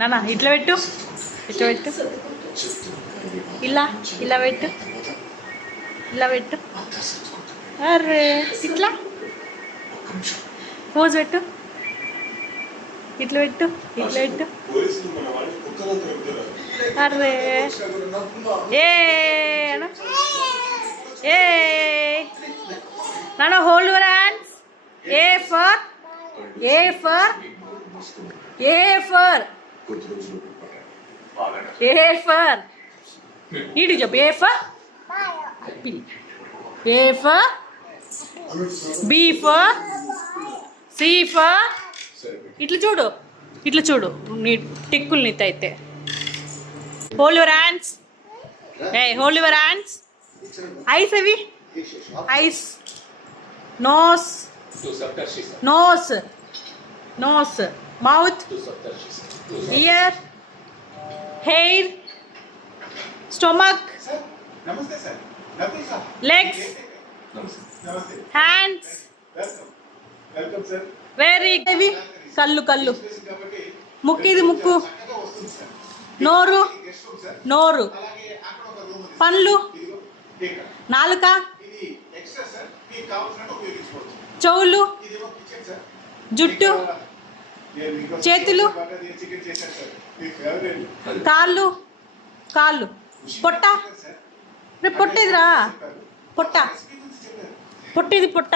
నానా ఇట్లా పెట్టు, ఇట్లా పెట్టు, ఇలా ఇలా పెట్టు, ఇలా పెట్టు. అరే ఇట్లా పోజ్ పెట్టు, ఇట్లా పెట్టు, ఇట్లా పెట్టు. అరే ఏ ఏ నాన్న hold your hands. A for A for A for A for ఇటు చెప్పు. A for A for B for C for. ఇట్లా చూడు, ఇట్లా చూడు, నీ టిక్కులు నీత అయితే. Hold your hands. ఏ హోల్డ్ యువర్ హ్యాండ్స్. ఐస్ అవి eyes. Nose nose nose. Mouth, ear, hair, stomach, legs, hands. Very heavy. కళ్ళు కళ్ళు. ముక్కు, ఇది ముక్కు. నోరు నోరు. పళ్ళు, నాలుక, చెవులు, జుట్టు, చేతులు, కాళ్ళు కాళ్ళు. పొట్ట, రేపు పొట్టేదిరా, పొట్ట పొట్టిది పొట్ట.